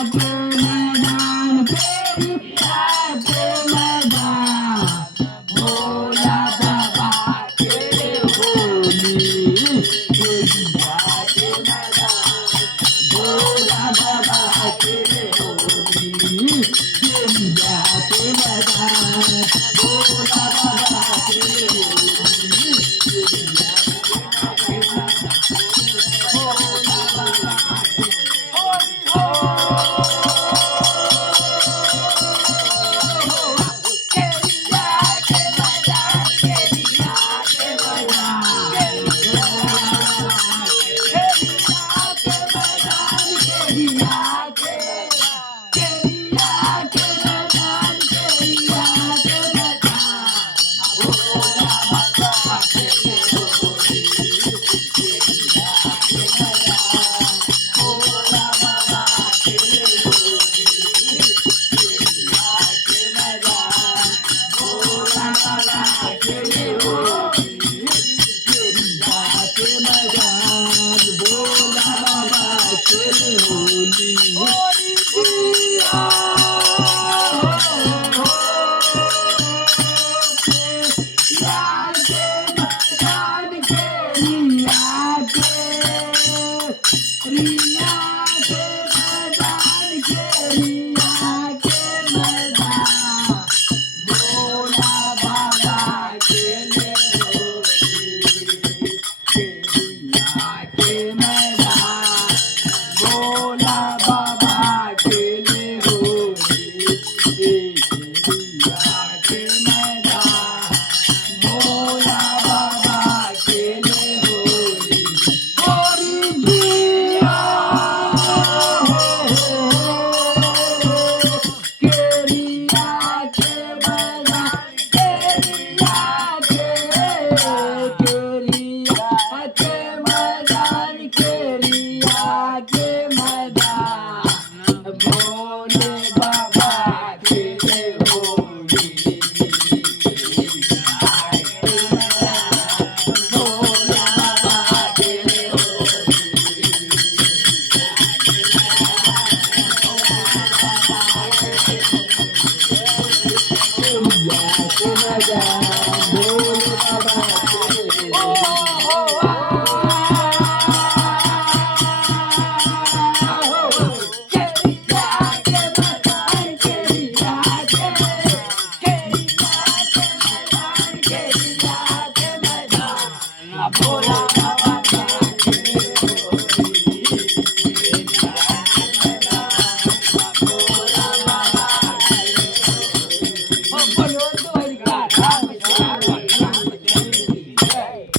I do. Oh,